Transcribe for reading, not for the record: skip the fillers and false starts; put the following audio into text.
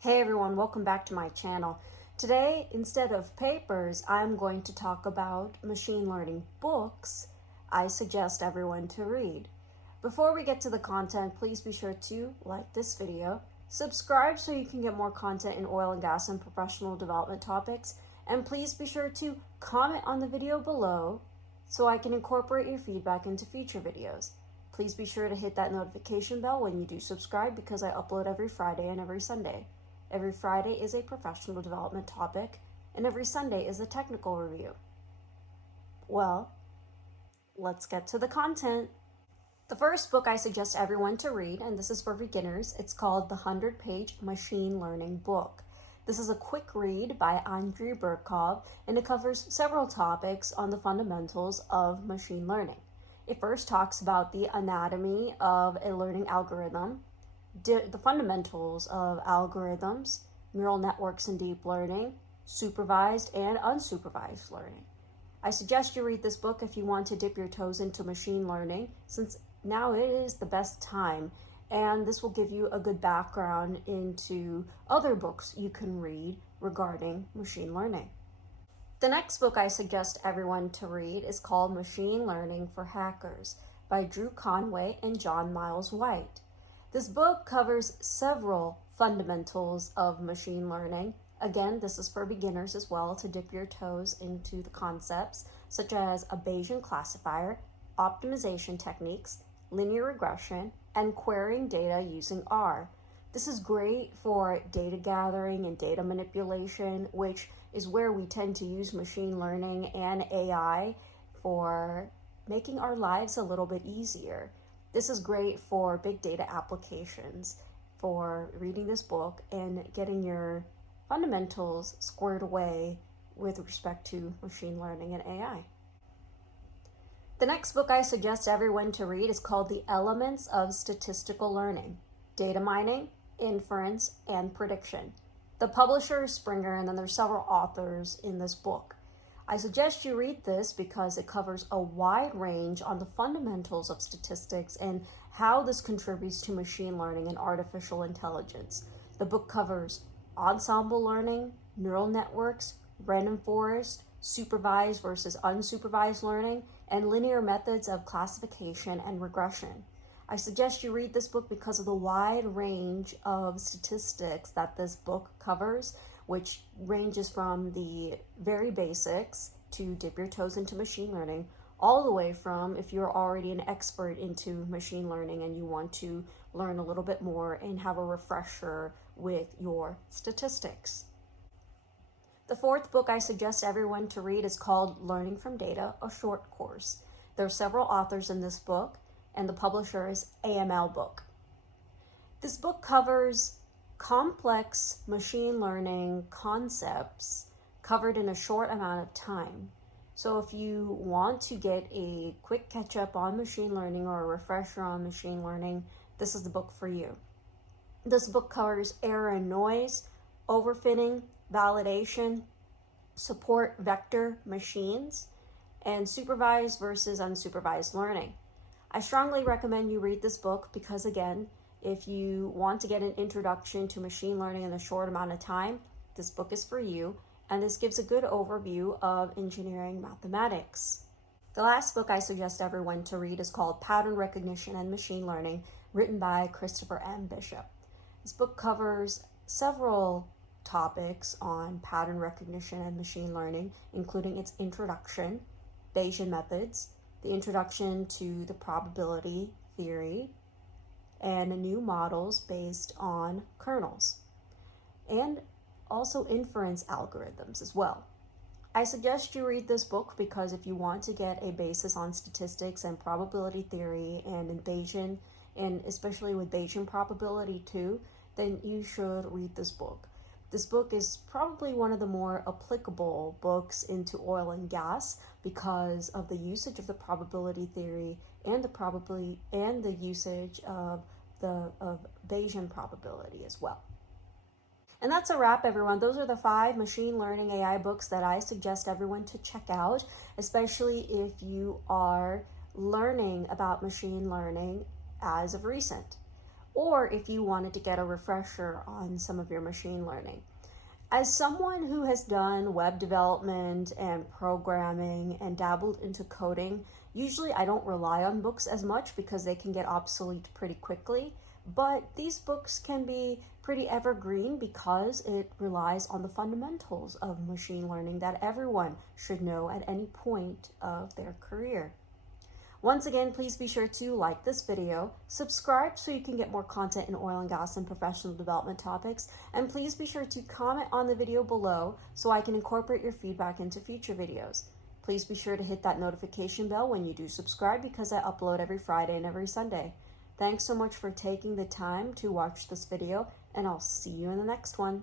Hey everyone, welcome back to my channel. Today, instead of papers, I'm going to talk about machine learning books I suggest everyone to read. Before we get to the content, please be sure to like this video, subscribe so you can get more content in oil and gas and professional development topics, and please be sure to comment on the video below so I can incorporate your feedback into future videos. Please be sure to hit that notification bell when you do subscribe because I upload every Friday and every Sunday. Every Friday is a professional development topic, and every Sunday is a technical review. Well, let's get to the content. The first book I suggest everyone to read, and this is for beginners, it's called The 100-Page Machine Learning Book. This is a quick read by Andrei Burkov, and it covers several topics on the fundamentals of machine learning. It first talks about the anatomy of a learning algorithm, the fundamentals of algorithms, neural networks and deep learning, supervised and unsupervised learning. I suggest you read this book if you want to dip your toes into machine learning, since now it is the best time, and this will give you a good background into other books you can read regarding machine learning. The next book I suggest everyone to read is called Machine Learning for Hackers by Drew Conway and John Miles White. This book covers several fundamentals of machine learning. Again, this is for beginners as well to dip your toes into the concepts such as a Bayesian classifier, optimization techniques, linear regression, and querying data using R. This is great for data gathering and data manipulation, which is where we tend to use machine learning and AI for making our lives a little bit easier. This is great for big data applications, for reading this book and getting your fundamentals squared away with respect to machine learning and AI. The next book I suggest everyone to read is called The Elements of Statistical Learning: Data Mining, Inference, and Prediction. The publisher is Springer, and then there's several authors in this book. I suggest you read this because it covers a wide range on the fundamentals of statistics and how this contributes to machine learning and artificial intelligence. The book covers ensemble learning, neural networks, random forest, supervised versus unsupervised learning, and linear methods of classification and regression. I suggest you read this book because of the wide range of statistics that this book covers, which ranges from the very basics to dip your toes into machine learning, all the way from if you're already an expert into machine learning and you want to learn a little bit more and have a refresher with your statistics. The fourth book I suggest everyone to read is called Learning from Data, a Short Course. There are several authors in this book, and the publisher is AML Book. This book covers complex machine learning concepts covered in a short amount of time. So if you want to get a quick catch up on machine learning or a refresher on machine learning, this is the book for you. This book covers error and noise, overfitting, validation, support vector machines, and supervised versus unsupervised learning. I strongly recommend you read this book because, again, if you want to get an introduction to machine learning in a short amount of time, this book is for you, and this gives a good overview of engineering mathematics. The last book I suggest everyone to read is called Pattern Recognition and Machine Learning, written by Christopher M. Bishop. This book covers several topics on pattern recognition and machine learning, including its introduction, Bayesian methods, the introduction to the probability theory, and new models based on kernels, and also inference algorithms as well. I suggest you read this book because if you want to get a basis on statistics and probability theory and in Bayesian, and especially with Bayesian probability too, then you should read this book. This book is probably one of the more applicable books into oil and gas because of the usage of the probability theory and the usage of Bayesian probability as well. And that's a wrap, everyone. Those are the 5 machine learning AI books that I suggest everyone to check out, especially if you are learning about machine learning as of recent. or if you wanted to get a refresher on some of your machine learning. As someone who has done web development and programming and dabbled into coding, usually I don't rely on books as much because they can get obsolete pretty quickly. But these books can be pretty evergreen because it relies on the fundamentals of machine learning that everyone should know at any point of their career. Once again, please be sure to like this video, subscribe so you can get more content in oil and gas and professional development topics, and please be sure to comment on the video below so I can incorporate your feedback into future videos. Please be sure to hit that notification bell when you do subscribe because I upload every Friday and every Sunday. Thanks so much for taking the time to watch this video, and I'll see you in the next one.